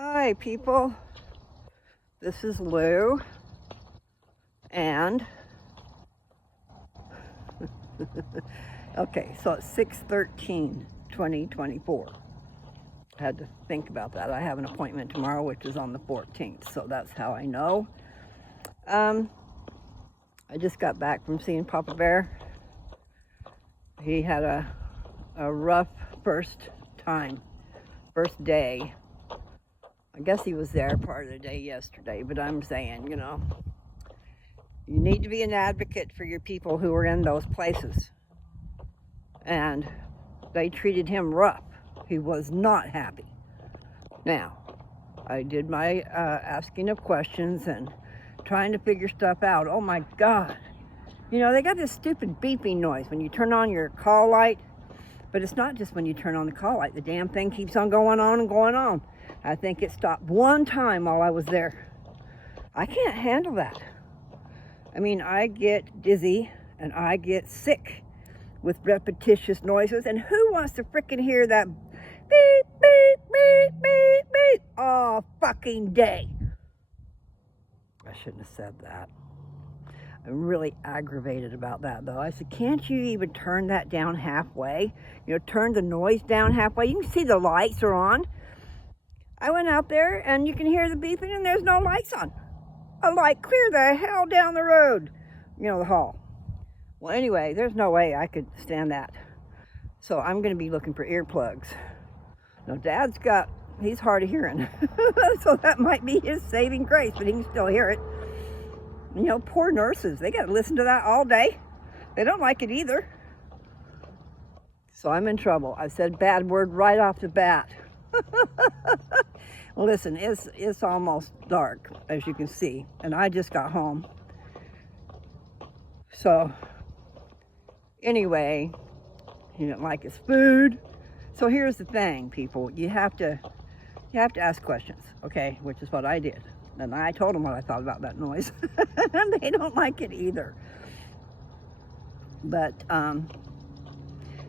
Hi, people. This is Lou, and okay, so it's 6/13/2024. I had to think about that. I have an appointment tomorrow, which is on the 14th, so that's how I know. I just got back from seeing Papa Bear. He had a rough first day. I guess he was there part of the day yesterday, but I'm saying, you need to be an advocate for your people who are in those places. And they treated him rough. He was not happy. Now, I did my asking of questions and trying to figure stuff out. Oh my God. They got this stupid beeping noise when you turn on your call light. But it's not just when you turn on the call light. The damn thing keeps on going on and going on. I think it stopped one time while I was there. I can't handle that. I mean, I get dizzy and I get sick with repetitious noises. And who wants to frickin' hear that beep, beep, beep, beep, beep all fucking day? I shouldn't have said that. I'm really aggravated about that, though. I said, can't you even turn that down halfway? Turn the noise down halfway. You can see the lights are on. I went out there and you can hear the beeping and there's no lights on. I'm like, clear the hell down the road, the hall. Well, anyway, there's no way I could stand that. So I'm going to be looking for earplugs. Now, he's hard of hearing. So that might be his saving grace, but he can still hear it. Poor nurses, they got to listen to that all day. They don't like it either. So I'm in trouble. I said bad word right off the bat. Well, listen, it's almost dark, as you can see, and I just got home. So anyway, he didn't like his food. So here's the thing, people. You have to ask questions, okay? Which is what I did. And I told them what I thought about that noise. And they don't like it either. But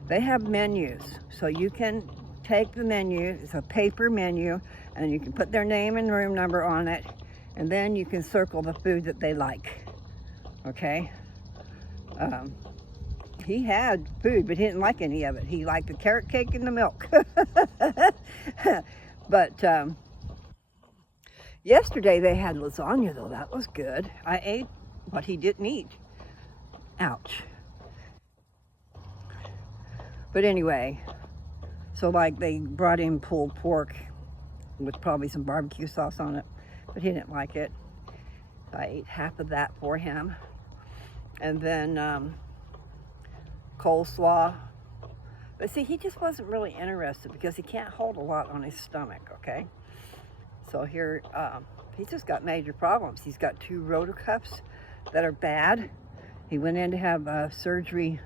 they have menus. So you can take the menu. It's a paper menu. And you can put their name and room number on it. And then you can circle the food that they like. Okay? He had food, but he didn't like any of it. He liked the carrot cake and the milk. But yesterday they had lasagna, though. That was good. I ate what he didn't eat. Ouch. But anyway, so they brought in pulled pork with probably some barbecue sauce on it, but he didn't like it. I ate half of that for him. And then coleslaw. But see, he just wasn't really interested because he can't hold a lot on his stomach, okay? So here, he's just got major problems. He's got 2 rotacuffs that are bad. He went in to have surgery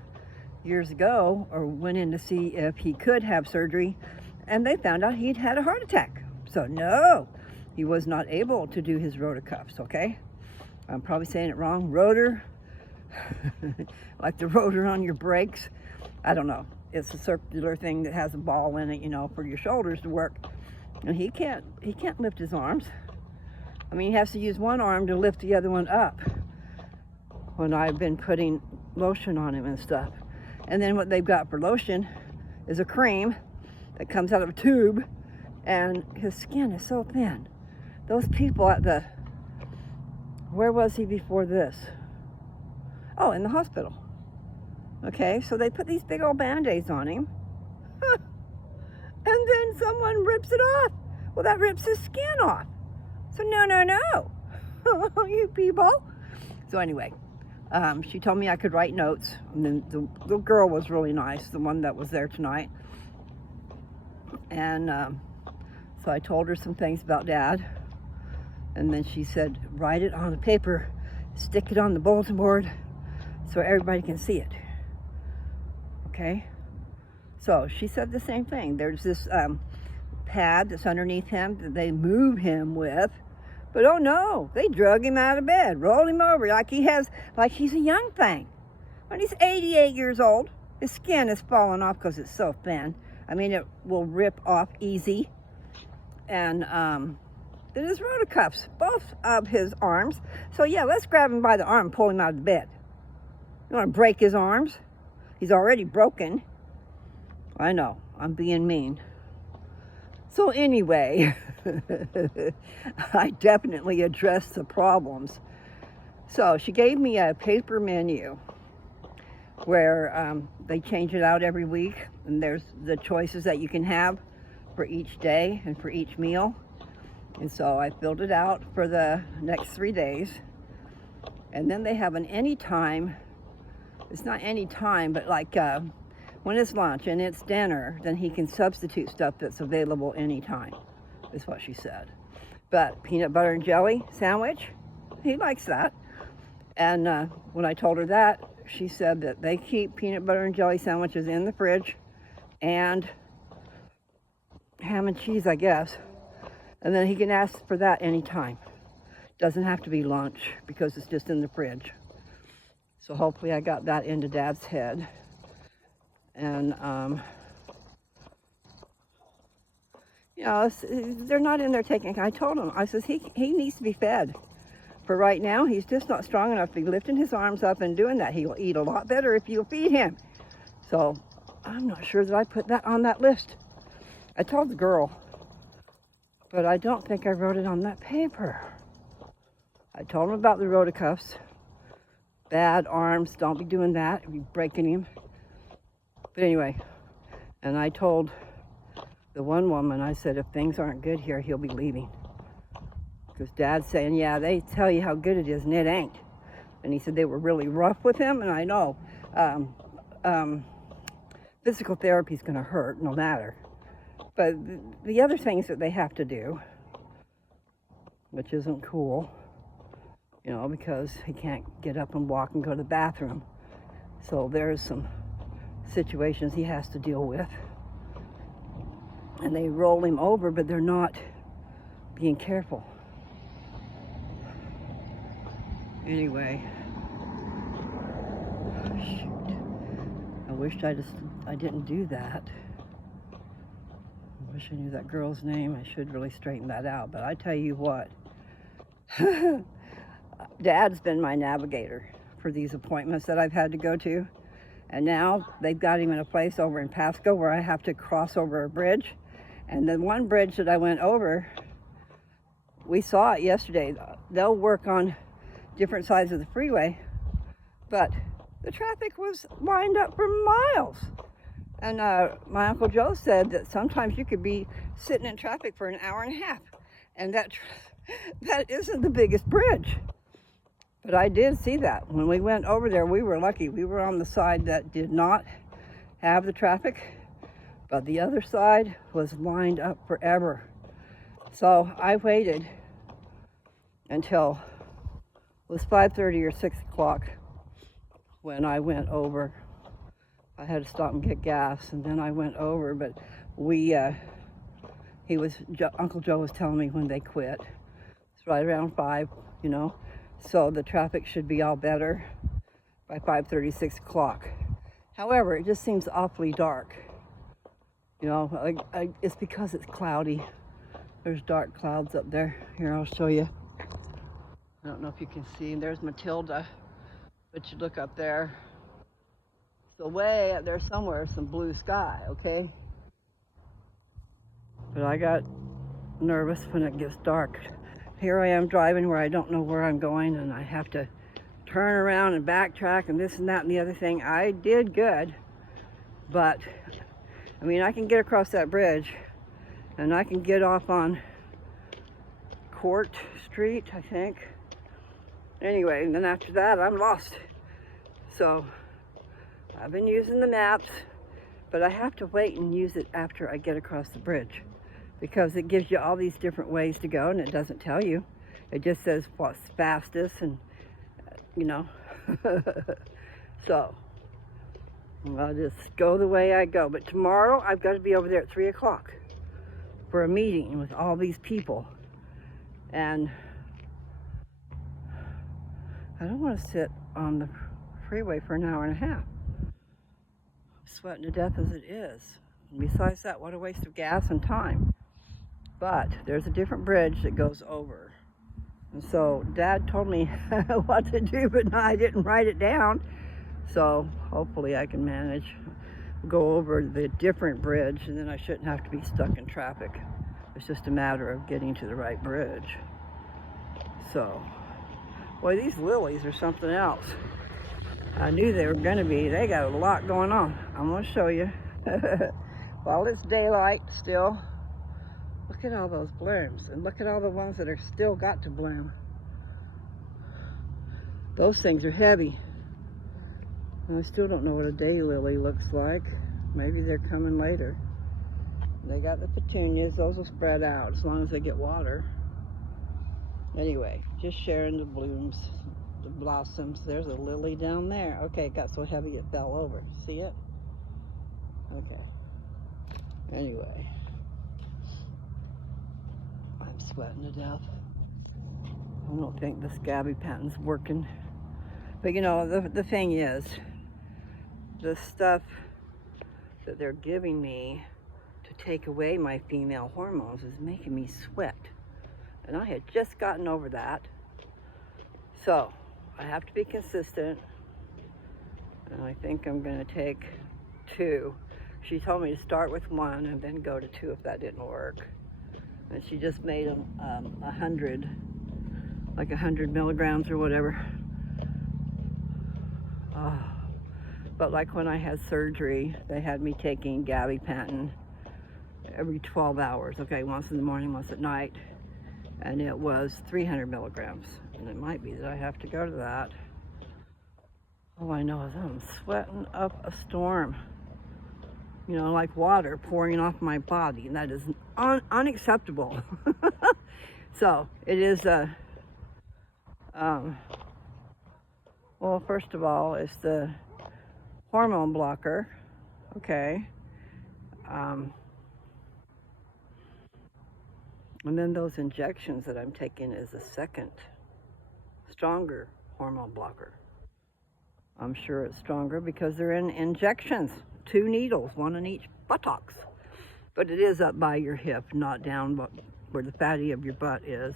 years ago, or went in to see if he could have surgery, and they found out he'd had a heart attack. So no, he was not able to do his rotacuffs, okay? I'm probably saying it wrong. Rotor, like the rotor on your brakes. I don't know. It's a circular thing that has a ball in it, for your shoulders to work. And he can't lift his arms. I mean, he has to use one arm to lift the other one up when I've been putting lotion on him and stuff. And then what they've got for lotion is a cream that comes out of a tube, and his skin is so thin. Those people where was he before this? Oh, in the hospital. Okay, so they put these big old Band-Aids on him. And then someone rips it off. Well, that rips his skin off. So no. You people. So anyway, she told me I could write notes. And then the little girl was really nice, the one that was there tonight. And so I told her some things about Dad. And then she said, write it on the paper, stick it on the bulletin board so everybody can see it. Okay? So she said the same thing. There's this pad that's underneath him that they move him with. But oh no, they drug him out of bed, rolled him over like he's a young thing. When he's 88 years old, his skin is falling off because it's so thin. I mean, it will rip off easy. and then his rotocuffs, both of his arms. So yeah, let's grab him by the arm and pull him out of the bed. You want to break his arms? He's already broken. I know, I'm being mean. So anyway, I definitely addressed the problems. So she gave me a paper menu where they change it out every week, and there's the choices that you can have for each day and for each meal. And so I filled it out for the next 3 days. And then they have an anytime, it's not any time, but like when it's lunch and it's dinner, then he can substitute stuff that's available anytime, is what she said. But peanut butter and jelly sandwich, he likes that. And when I told her that, she said that they keep peanut butter and jelly sandwiches in the fridge and ham and cheese, I guess. And then he can ask for that anytime. Doesn't have to be lunch because it's just in the fridge. So hopefully I got that into Dad's head. And, you know, they're not in there taking, I told him, I says, he needs to be fed. For right now, he's just not strong enough to be lifting his arms up and doing that. He will eat a lot better if you feed him. So I'm not sure that I put that on that list. I told the girl, but I don't think I wrote it on that paper. I told him about the rotocuffs. Bad arms, don't be doing that. You'll be breaking him. But anyway, and I told the one woman, I said, if things aren't good here, he'll be leaving. Because Dad's saying, yeah, they tell you how good it is, and it ain't. And he said they were really rough with him, and I know physical therapy is going to hurt no matter. But the other things that they have to do, which isn't cool, you know, because he can't get up and walk and go to the bathroom. So there's some situations he has to deal with. And they roll him over, but they're not being careful. Anyway, shoot. I wished I didn't do that. I wish I knew that girl's name. I should really straighten that out. But I tell you what, Dad's been my navigator for these appointments that I've had to go to. And now they've got him in a place over in Pasco where I have to cross over a bridge. And the one bridge that I went over, we saw it yesterday. They'll work on different sides of the freeway, but the traffic was lined up for miles. And my Uncle Joe said that sometimes you could be sitting in traffic for an hour and a half. And that isn't the biggest bridge. But I did see that. When we went over there, we were lucky. We were on the side that did not have the traffic, but the other side was lined up forever. So I waited until it was 5:30 or 6 o'clock when I went over. I had to stop and get gas, and then I went over, but Uncle Joe was telling me when they quit. It's right around 5, you know. So the traffic should be all better by 5:30, 6 o'clock. However, it just seems awfully dark. You know, it's because it's cloudy. There's dark clouds up there. Here, I'll show you. I don't know if you can see. There's Matilda, but you look up there. So way up there somewhere, some blue sky, okay? But I got nervous when it gets dark. Here I am driving where I don't know where I'm going, and I have to turn around and backtrack and this and that and the other thing. I did good, but I mean, I can get across that bridge and I can get off on Court Street, I think. Anyway, and then after that, I'm lost. So I've been using the maps, but I have to wait and use it after I get across the bridge, because it gives you all these different ways to go, and it doesn't tell you. It just says what's fastest, and you know. So I'll just go the way I go. But tomorrow I've got to be over there at 3 o'clock for a meeting with all these people, and I don't want to sit on the freeway for an hour and a half. I'm sweating to death as it is. And besides that, what a waste of gas and time. But there's a different bridge that goes over. And so Dad told me what to do, but no, I didn't write it down. So hopefully I can manage go over the different bridge, and then I shouldn't have to be stuck in traffic. It's just a matter of getting to the right bridge. So, boy, these lilies are something else. I knew they were going to be. They got a lot going on. I'm going to show you. While it's daylight still, look at all those blooms, and look at all the ones that are still got to bloom. Those things are heavy. And I still don't know what a daylily looks like. Maybe they're coming later. They got the petunias. Those will spread out as long as they get water. Anyway, just sharing the blooms, the blossoms. There's a lily down there. Okay, it got so heavy it fell over. See it? Okay. Anyway, I'm sweating to death. I don't think this gabapentin's working. But you know, the thing is, the stuff that they're giving me to take away my female hormones is making me sweat. And I had just gotten over that. So I have to be consistent. And I think I'm going to take 2. She told me to start with 1 and then go to 2 if that didn't work. And she just made them 100, like 100 milligrams or whatever. But like when I had surgery, they had me taking gabapentin every 12 hours. Okay, once in the morning, once at night. And it was 300 milligrams. And it might be that I have to go to that. All I know is I'm sweating up a storm. You know, like water pouring off my body. And that is unacceptable. So, it is well, first of all, it's the hormone blocker. Okay. And then those injections that I'm taking is a second, stronger hormone blocker. I'm sure it's stronger because they're in injections, 2 needles, 1 in each buttocks. But it is up by your hip, not down where the fatty of your butt is.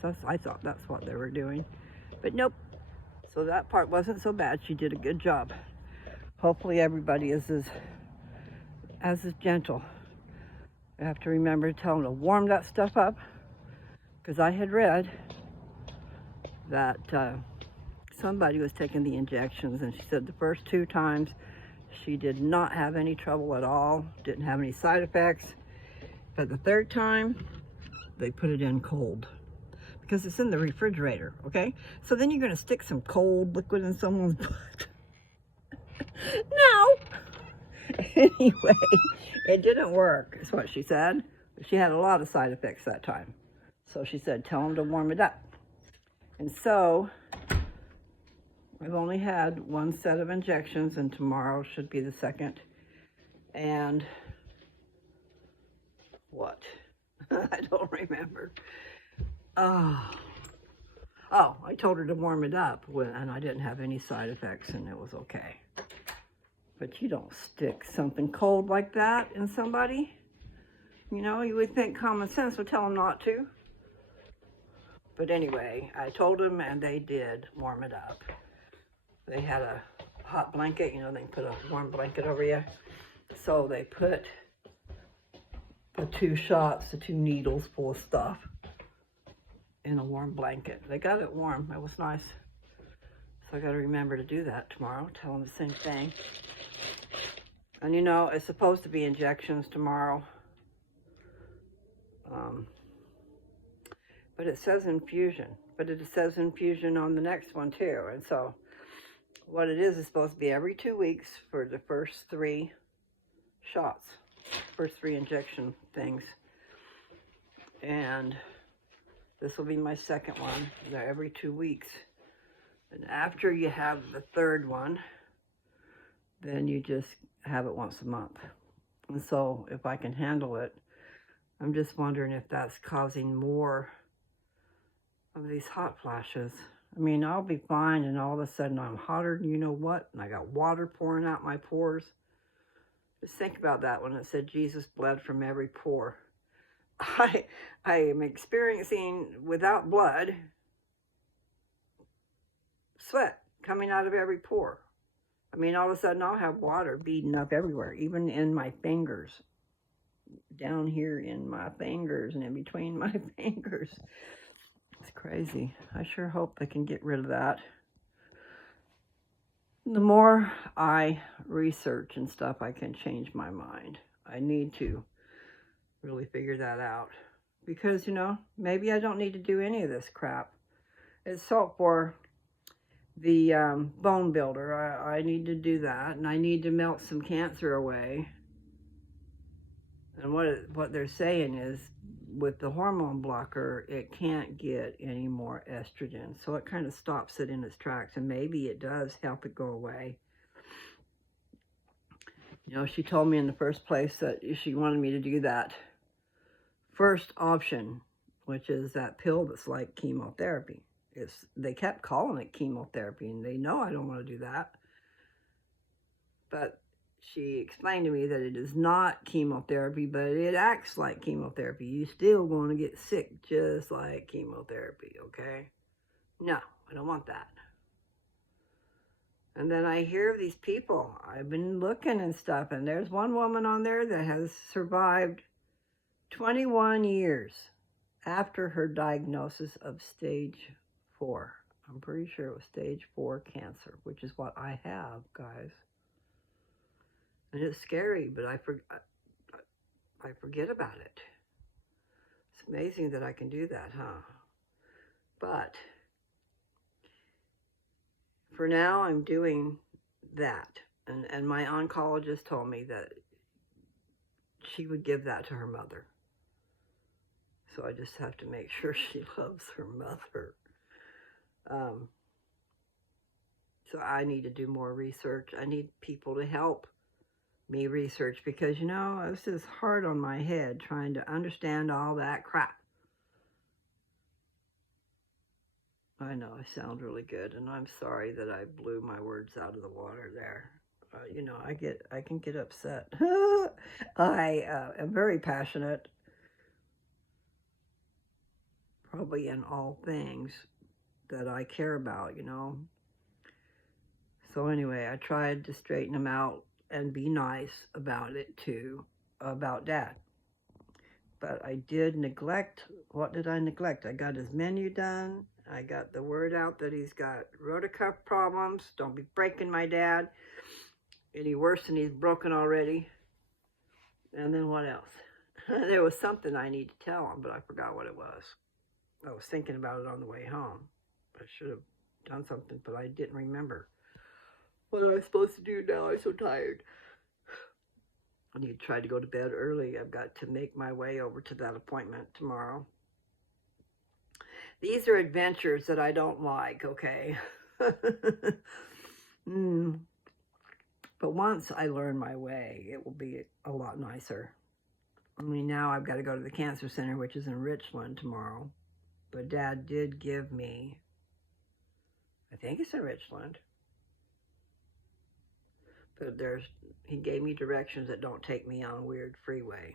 So I thought that's what they were doing. But nope. So that part wasn't so bad. She did a good job. Hopefully everybody is as gentle. I have to remember to tell them to warm that stuff up, because I had read that somebody was taking the injections, and she said the first 2 times she did not have any trouble at all, didn't have any side effects, but the 3rd time they put it in cold because it's in the refrigerator. Okay, so then you're going to stick some cold liquid in someone's butt. No. Anyway, it didn't work, is what she said. She had a lot of side effects that time. So she said, tell them to warm it up. And so, I've only had 1 set of injections, and tomorrow should be the 2nd. And what? I don't remember. Oh, I told her to warm it up, and I didn't have any side effects, and it was okay. But you don't stick something cold like that in somebody. You know, you would think common sense would tell them not to. But anyway, I told them, and they did warm it up. They had a hot blanket, you know, they put a warm blanket over you. So they put the 2 shots, the 2 needles full of stuff in a warm blanket. They got it warm. It was nice. So I got to remember to do that tomorrow. Tell them the same thing. And you know, it's supposed to be injections tomorrow. But it says infusion. But it says infusion on the next one too. And so what it is supposed to be every 2 weeks for the first 3 shots. First 3 injection things. And this will be my 2nd one. They're every 2 weeks. And after you have the 3rd one, then you just have it once a month. And so if I can handle it, I'm just wondering if that's causing more of these hot flashes. I mean, I'll be fine, and all of a sudden I'm hotter than you know what, and I got water pouring out my pores. Just think about that when it said Jesus bled from every pore. I, I am experiencing, without blood, sweat coming out of every pore. I mean, all of a sudden I'll have water beading up everywhere, even in my fingers, down here in my fingers and in between my fingers. It's crazy. I sure hope they can get rid of that. The more I research and stuff, I can change my mind. I need to really figure that out. Because, maybe I don't need to do any of this crap. It's salt for the bone builder. I need to do that, and I need to melt some cancer away. And what they're saying is, with the hormone blocker, it can't get any more estrogen, so it kind of stops it in its tracks, and maybe it does help it go away. She told me in the first place that she wanted me to do that first option, which is that pill that's like chemotherapy. They kept calling it chemotherapy, and they know I don't want to do that. But she explained to me that it is not chemotherapy, but it acts like chemotherapy. You're still going to get sick just like chemotherapy, okay? No, I don't want that. And then I hear of these people. I've been looking and stuff, and there's one woman on there that has survived 21 years after her diagnosis of stage 4. I'm pretty sure it was stage 4 cancer, which is what I have, guys. And it's scary, but I forget about it. It's amazing that I can do that, huh? But for now, I'm doing that. And my oncologist told me that she would give that to her mother. So I just have to make sure she loves her mother. So I need to do more research. I need people to help me research because, this is hard on my head trying to understand all that crap. I know I sound really good, and I'm sorry that I blew my words out of the water there. I can get upset. I am very passionate, probably in all things that I care about, So anyway, I tried to straighten him out and be nice about it too, about Dad. But I did neglect. What did I neglect? I got his menu done. I got the word out that he's got rotacuff problems. Don't be breaking my dad any worse than he's broken already. And then what else? There was something I need to tell him, but I forgot what it was. I was thinking about it on the way home. I should have done something, but I didn't remember. What am I supposed to do now? I'm so tired. I need to try to go to bed early. I've got to make my way over to that appointment tomorrow. These are adventures that I don't like, okay? But once I learn my way, it will be a lot nicer. I mean, now I've got to go to the cancer center, which is in Richland tomorrow. But Dad did give me, I think it's in Richland, but he gave me directions that don't take me on a weird freeway.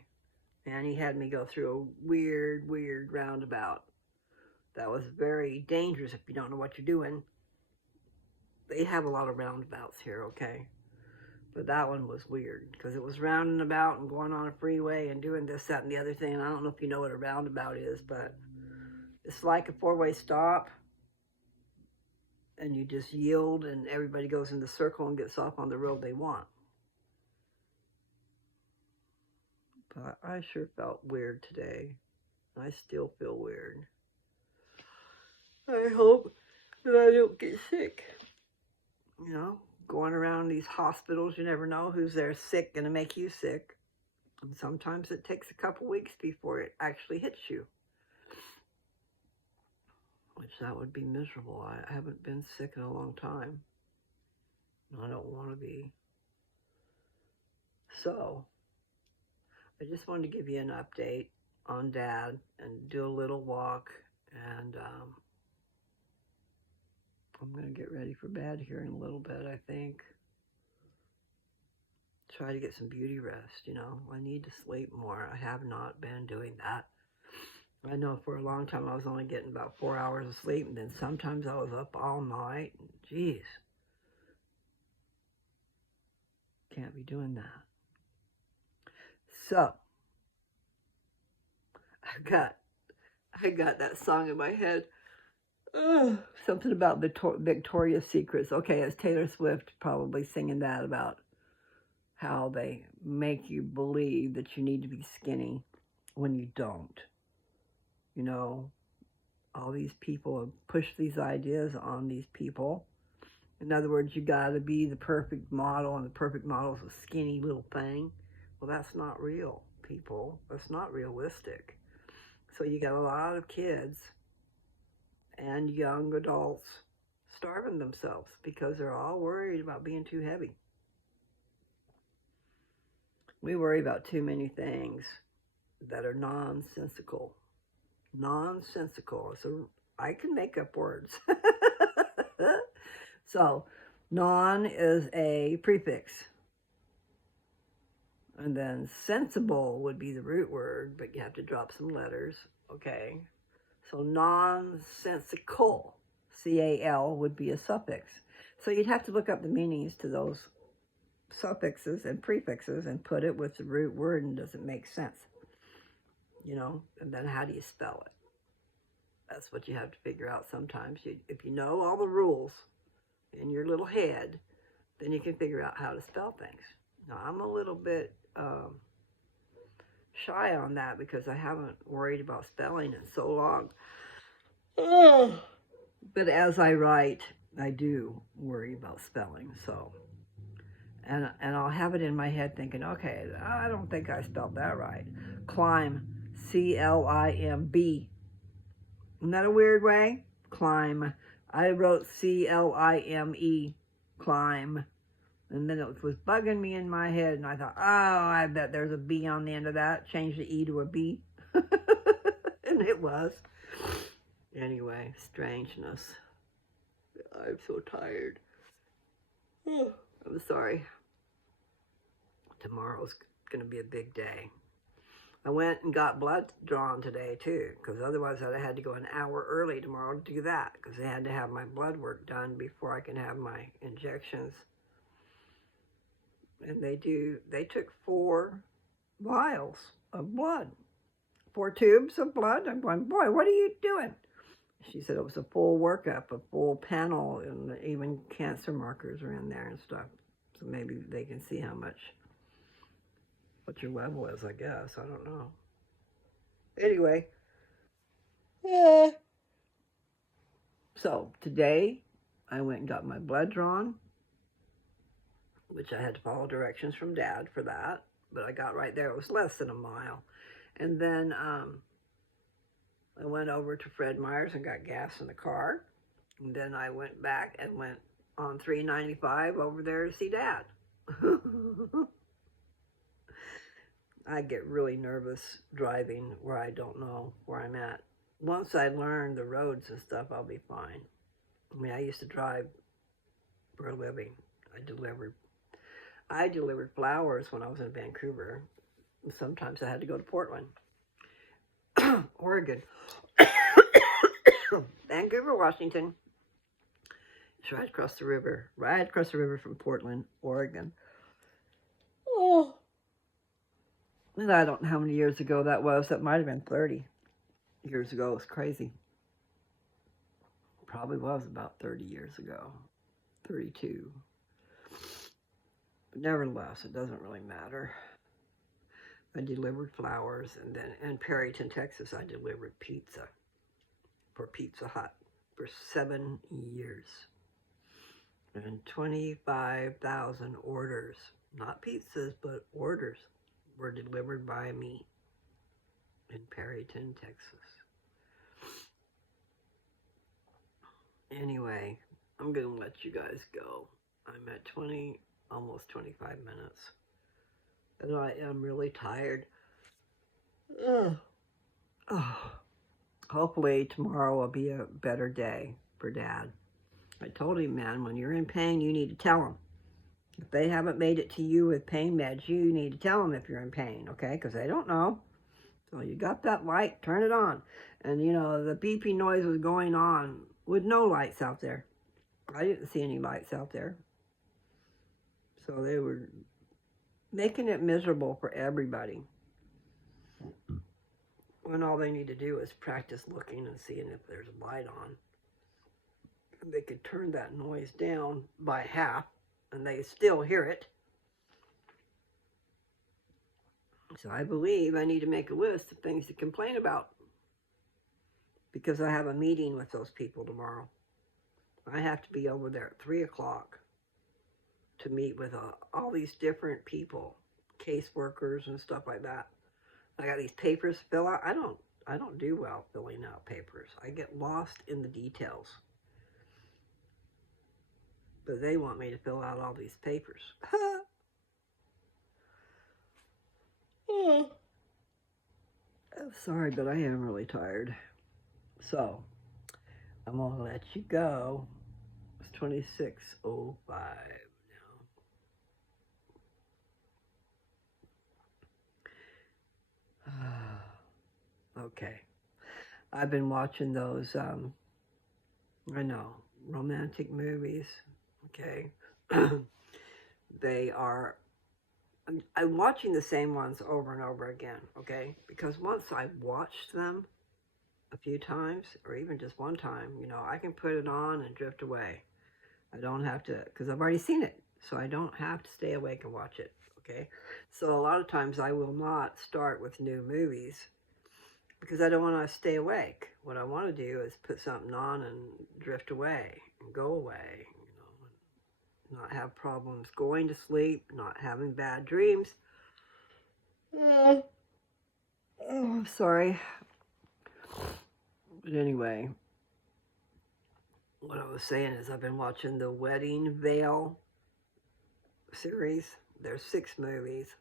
And he had me go through a weird roundabout. That was very dangerous if you don't know what you're doing. They have a lot of roundabouts here, okay? But that one was weird because it was rounding about and going on a freeway and doing this, that, and the other thing. And I don't know if you know what a roundabout is, but it's like a 4-way stop. And you just yield and everybody goes in the circle and gets off on the road they want. But I sure felt weird today. I still feel weird. I hope that I don't get sick. Going around these hospitals, you never know who's there sick and to make you sick. And sometimes it takes a couple weeks before it actually hits you. Which that would be miserable. I haven't been sick in a long time. I don't want to be. So, I just wanted to give you an update on Dad and do a little walk. And I'm going to get ready for bed here in a little bit, I think. Try to get some beauty rest, I need to sleep more. I have not been doing that. I know for a long time I was only getting about 4 hours of sleep, and then sometimes I was up all night. Jeez, can't be doing that. So I got that song in my head. Something about Victoria's Secrets. Okay, it's Taylor Swift probably singing that about how they make you believe that you need to be skinny when you don't. You know, all these people have pushed these ideas on these people. In other words, you got to be the perfect model, and the perfect model is a skinny little thing. Well, that's not real, people. That's not realistic. So you got a lot of kids and young adults starving themselves because they're all worried about being too heavy. We worry about too many things that are nonsensical. Nonsensical. So I can make up words. So, non is a prefix. And then sensible would be the root word, but you have to drop some letters. Okay. So nonsensical, C-A-L, would be a suffix. So you'd have to look up the meanings to those suffixes and prefixes and put it with the root word, and does it make sense? You know, and then how do you spell it? That's what you have to figure out sometimes. If you know all the rules in your little head, then you can figure out how to spell things. Now, I'm a little bit shy on that because I haven't worried about spelling in so long. But as I write, I do worry about spelling. So, and I'll have it in my head thinking, okay, I don't think I spelled that right. Climb, C-L-I-M-B. Isn't that a weird way? Climb. I wrote C-L-I-M-E, climb. And then it was bugging me in my head, and I thought, oh, I bet there's a B on the end of that. Change the E to a B. And it was. Anyway, strangeness. I'm so tired. I'm sorry. Tomorrow's going to be a big day. I went and got blood drawn today, too, because otherwise I'd have had to go an hour early tomorrow to do that, because they had to have my blood work done before I can have my injections. And they took 4 vials of blood, 4 tubes of blood. I'm going, boy, what are you doing? She said it was a full workup, a full panel, and even cancer markers are in there and stuff. So maybe they can see what your level is, I guess. I don't know. Anyway. Yeah. So today I went and got my blood drawn, which I had to follow directions from Dad for that. But I got right there. It was less than a mile. And then I went over to Fred Meyer's and got gas in the car. And then I went back and went on 395 over there to see Dad. I get really nervous driving where I don't know where I'm at. Once I learn the roads and stuff, I'll be fine. I mean, I used to drive for a living. I delivered flowers when I was in Vancouver. Sometimes I had to go to Portland, Oregon. Vancouver, Washington. It's right across the river from Portland, Oregon. Oh. And I don't know how many years ago that was. That might have been 30 years ago. It was crazy. Probably was about 30 years ago. 32. But nevertheless, it doesn't really matter. I delivered flowers, and then in Perryton, Texas, I delivered pizza for Pizza Hut for 7 years. And 25,000 orders, not pizzas, but orders, were delivered by me in Perryton, Texas. Anyway, I'm going to let you guys go. I'm at almost 25 minutes. And I am really tired. Hopefully tomorrow will be a better day for Dad. I told him, man, when you're in pain, you need to tell them. If they haven't made it to you with pain meds, you need to tell them if you're in pain, okay? Because they don't know. So you got that light, turn it on. And you know, the beeping noise was going on with no lights out there. I didn't see any lights out there. So they were making it miserable for everybody. When all they need to do is practice looking and seeing if there's a light on. And they could turn that noise down by half and they still hear it. So I believe I need to make a list of things to complain about, because I have a meeting with those people tomorrow. I have to be over there at 3 o'clock to meet with all these different people, caseworkers and stuff like that. I got these papers to fill out. I don't do well filling out papers. I get lost in the details. But they want me to fill out all these papers. I'm sorry, but I am really tired. So, I'm going to let you go. It's 26:05 now. Okay. I've been watching those, I know, romantic movies. Okay. They are, I'm watching the same ones over and over again, okay? Because once I've watched them a few times, or even just one time, you know, I can put it on and drift away. I don't have to, because I've already seen it, so I don't have to stay awake and watch it, okay? So a lot of times I will not start with new movies because I don't want to stay awake. What I want to do is put something on and drift away and go away, you know, not have problems going to sleep, not having bad dreams. Oh, I'm sorry. But anyway, what I was saying is I've been watching the Wedding Veil series. There's 6 movies.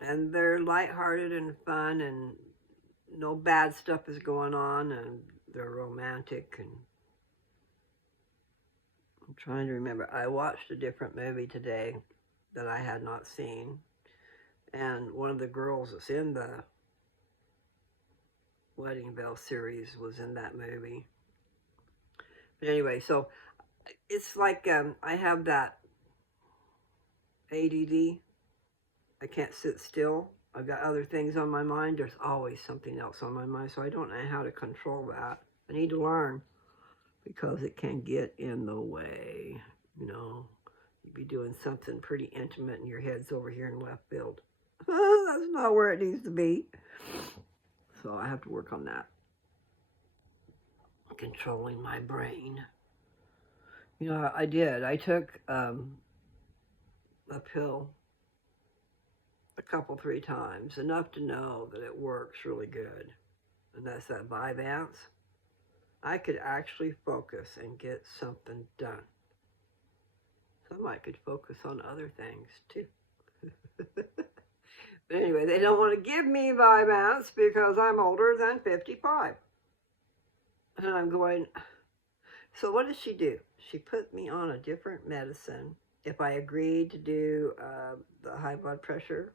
And they're lighthearted and fun, and no bad stuff is going on, and they're romantic. And I'm trying to remember. I watched a different movie today that I had not seen. And one of the girls that's in the Wedding Veil series was in that movie. But anyway, so it's like I have that ADD. I can't sit still. I've got other things on my mind. There's always something else on my mind, so I don't know how to control that. I need to learn, because it can get in the way. You know, you'd be doing something pretty intimate and your head's over here in left field. That's not where it needs to be. So I have to work on that. Controlling my brain. You know, I did. I took a pill a couple, 3 times, enough to know that it works really good. And that's that Vyvanse. I could actually focus and get something done. Some I could focus on other things too. But anyway, they don't want to give me Vyvanse because I'm older than 55. And I'm going, so what does she do? She put me on a different medicine if I agreed to do the high blood pressure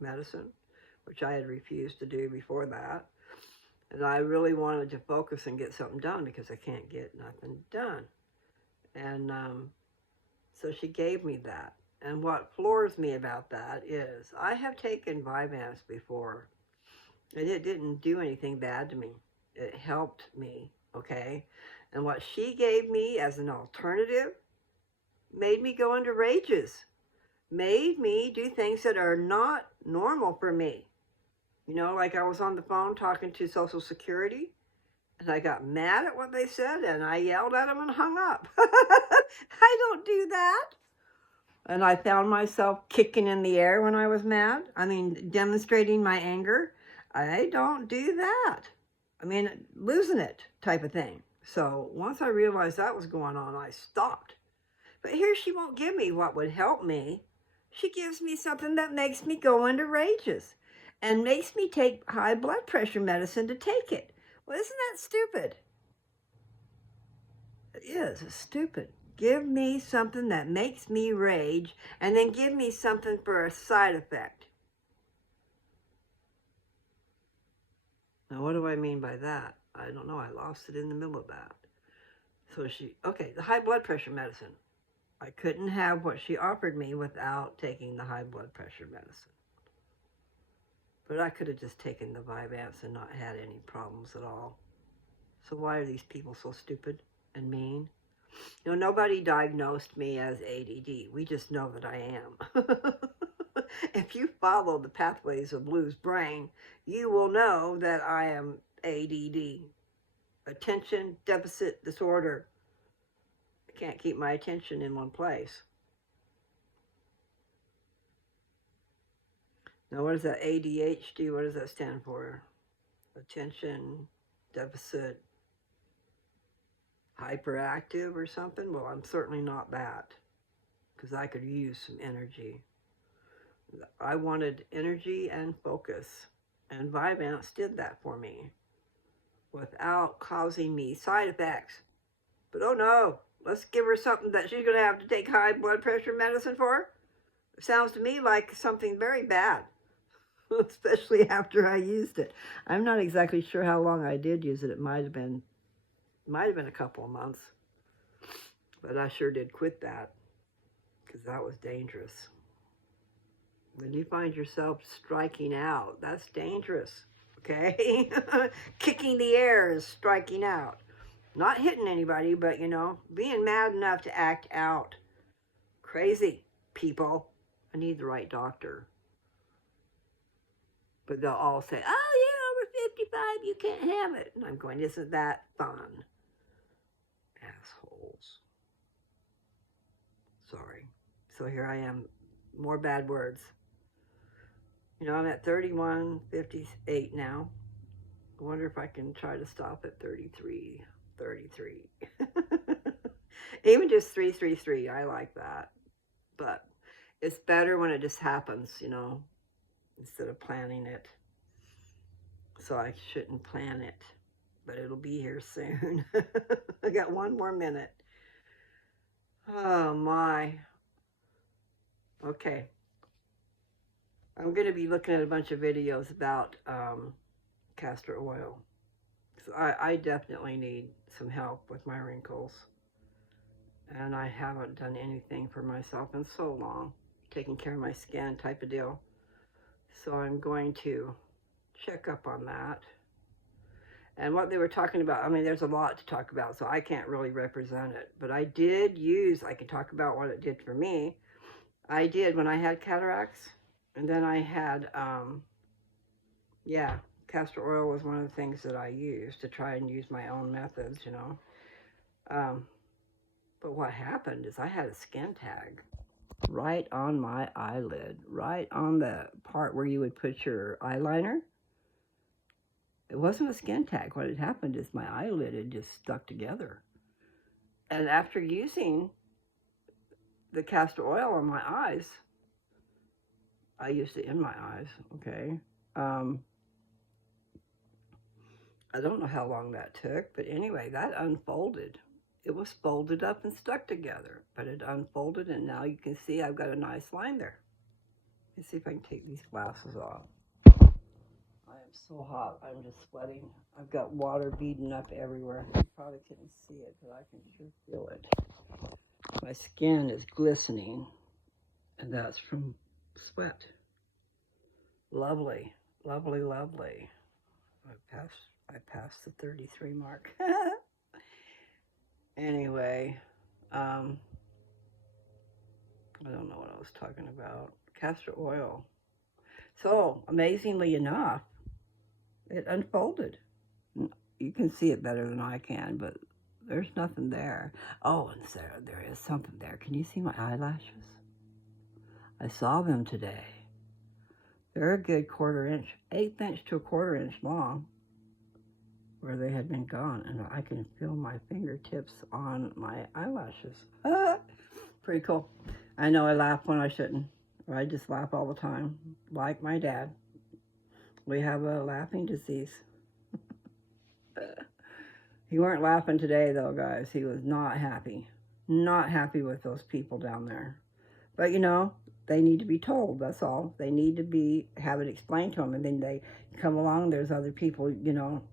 medicine, which I had refused to do before that. And I really wanted to focus and get something done because I can't get nothing done. And so she gave me that. And what floors me about that is I have taken Vyvanse before, and it didn't do anything bad to me. It helped me, okay? And what she gave me as an alternative made me go into rages, made me do things that are not normal for me. You know, like I was on the phone talking to Social Security, and I got mad at what they said, and I yelled at them and hung up. I don't do that. And I found myself kicking in the air when I was mad. I mean, demonstrating my anger. I don't do that. I mean, losing it type of thing. So once I realized that was going on, I stopped. But here she won't give me what would help me. She gives me something that makes me go into rages and makes me take high blood pressure medicine to take it. Well, isn't that stupid? It is. It's stupid. Give me something that makes me rage, and then give me something for a side effect. Now, what do I mean by that? I don't know. I lost it in the middle of that. So okay, the high blood pressure medicine. I couldn't have what she offered me without taking the high blood pressure medicine. But I could have just taken the Vyvanse and not had any problems at all. So why are these people so stupid and mean? You know, nobody diagnosed me as ADD. We just know that I am. If you follow the pathways of Blue's brain, you will know that I am ADD. Attention deficit disorder. I can't keep my attention in one place. Now, what is that? ADHD? What does that stand for? Attention deficit hyperactive or something? Well, I'm certainly not that, because I could use some energy. I wanted energy and focus, and Vyvanse did that for me without causing me side effects. But oh no, let's give her something that she's going to have to take high blood pressure medicine for? It sounds to me like something very bad, especially after I used it. I'm not exactly sure how long I did use it. It might have been a couple of months, but I sure did quit that, because that was dangerous. When you find yourself striking out, that's dangerous, okay? Kicking the air is striking out. Not hitting anybody, but, you know, being mad enough to act out. Crazy people. I need the right doctor. But they'll all say, oh, you're over 55, you can't have it. And I'm going, isn't that fun? Assholes. Sorry. So here I am. More bad words. You know, I'm at 31:58 now. I wonder if I can try to stop at 33. Even just 333, I like that. But it's better when it just happens, you know, instead of planning it. So I shouldn't plan it, but it'll be here soon. I got one more minute. Oh my. Okay. I'm going to be looking at a bunch of videos about castor oil. So I definitely need some help with my wrinkles. And I haven't done anything for myself in so long. Taking care of my skin type of deal. So I'm going to check up on that. And what they were talking about, I mean, there's a lot to talk about, so I can't really represent it. But I can talk about what it did for me. I did when I had cataracts. And then I had, castor oil was one of the things that I used to try and use my own methods, you know. But what happened is I had a skin tag right on my eyelid, right on the part where you would put your eyeliner. It wasn't a skin tag. What had happened is my eyelid had just stuck together. And after using the castor oil on my eyes, I used it in my eyes, okay? I don't know how long that took, but anyway, that unfolded. It was folded up and stuck together, but it unfolded, and now you can see I've got a nice line there. Let's see if I can take these glasses off. I am so hot, I'm just sweating. I've got water beading up everywhere. You probably couldn't see it, but I can sure feel it. My skin is glistening, and that's from sweat. Lovely, lovely, lovely. I passed the 33 mark. Anyway, I don't know what I was talking about. Castor oil. So, amazingly enough, it unfolded. You can see it better than I can, but there's nothing there. Oh, and there is something there. Can you see my eyelashes? I saw them today. They're a good 1/4 inch, 1/8 inch to a 1/4 inch long, where they had been gone, and I can feel my fingertips on my eyelashes. Pretty cool. I know I laugh when I shouldn't, or I just laugh all the time, like my dad. We have a laughing disease. He weren't laughing today, though, guys. He was not happy. Not happy with those people down there. But, you know, they need to be told, that's all. They need to have it explained to them, and then they come along, there's other people,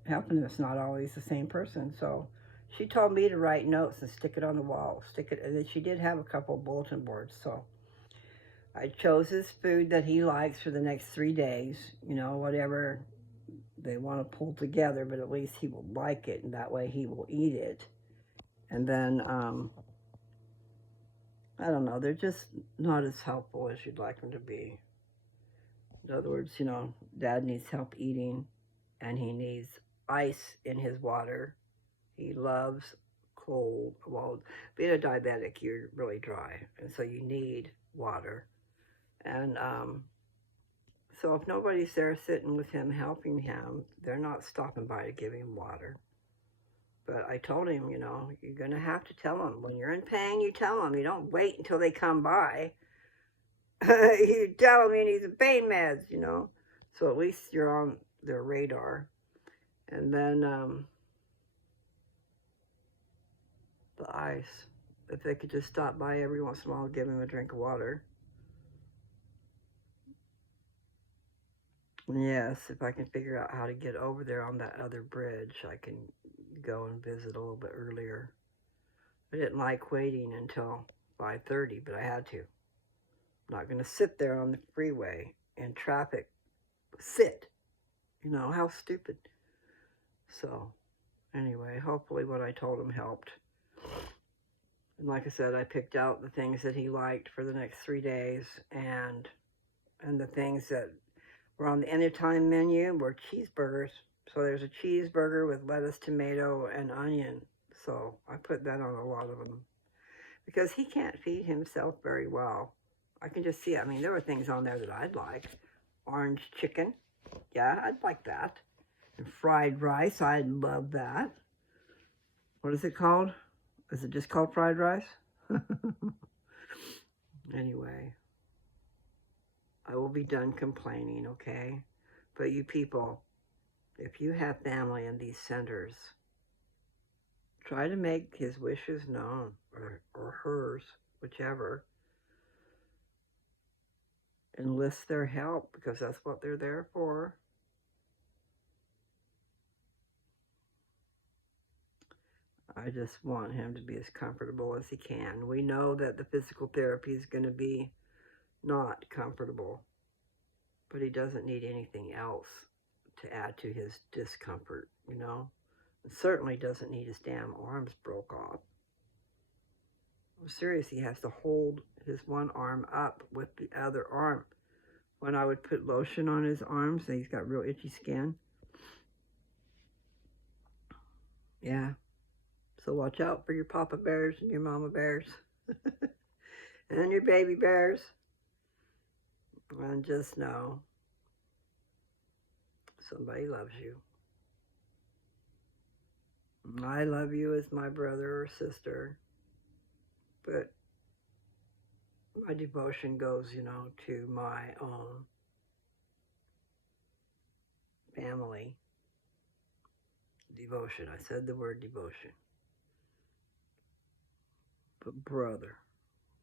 helping us, not always the same person. So she told me to write notes and stick it on the wall, and then she did have a couple of bulletin boards. So I chose his food that he likes for the next 3 days, whatever they want to pull together, but at least he will like it, and that way he will eat it. And then, I don't know, they're just not as helpful as you'd like them to be. In other words, Dad needs help eating, and he needs ice in his water. He loves cold. Well, being a diabetic, you're really dry, and so you need water. And so if nobody's there sitting with him, helping him, they're not stopping by to give him water. But I told him, you're going to have to tell them. When you're in pain, you tell them. You don't wait until they come by. You tell them you need some pain meds, So at least you're on their radar. And then the ice. If they could just stop by every once in a while, give him a drink of water. Yes, if I can figure out how to get over there on that other bridge, I can go and visit a little bit earlier. I didn't like waiting until 5:30, but I had to. I'm not going to sit there on the freeway in traffic. Sit. How stupid. So, anyway, hopefully what I told him helped. And like I said, I picked out the things that he liked for the next 3 days, and the things that were on the anytime menu were cheeseburgers. So there's a cheeseburger with lettuce, tomato, and onion. So I put that on a lot of them. Because he can't feed himself very well. I can just see it. I mean, there were things on there that I'd like. Orange chicken. Yeah, I'd like that. And fried rice. I'd love that. What is it called? Is it just called fried rice? Anyway. I will be done complaining, okay? But you people, if you have family in these centers, try to make his wishes known, or hers, whichever. Enlist their help, because that's what they're there for. I just want him to be as comfortable as he can. We know that the physical therapy is going to be not comfortable, but he doesn't need anything else to add to his discomfort, And certainly doesn't need his damn arms broke off. I'm serious, he has to hold his one arm up with the other arm. When I would put lotion on his arms, and he's got real itchy skin. Yeah. So watch out for your papa bears and your mama bears. And your baby bears. And just know somebody loves you. I love you as my brother or sister. But my devotion goes, to my own family. Devotion. I said the word devotion. But brother,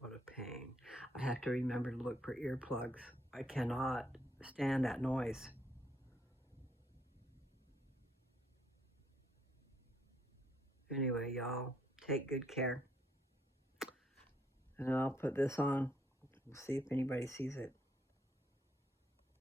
what a pain. I have to remember to look for earplugs. I cannot stand that noise. Anyway, y'all, take good care. And I'll put this on. We'll see if anybody sees it.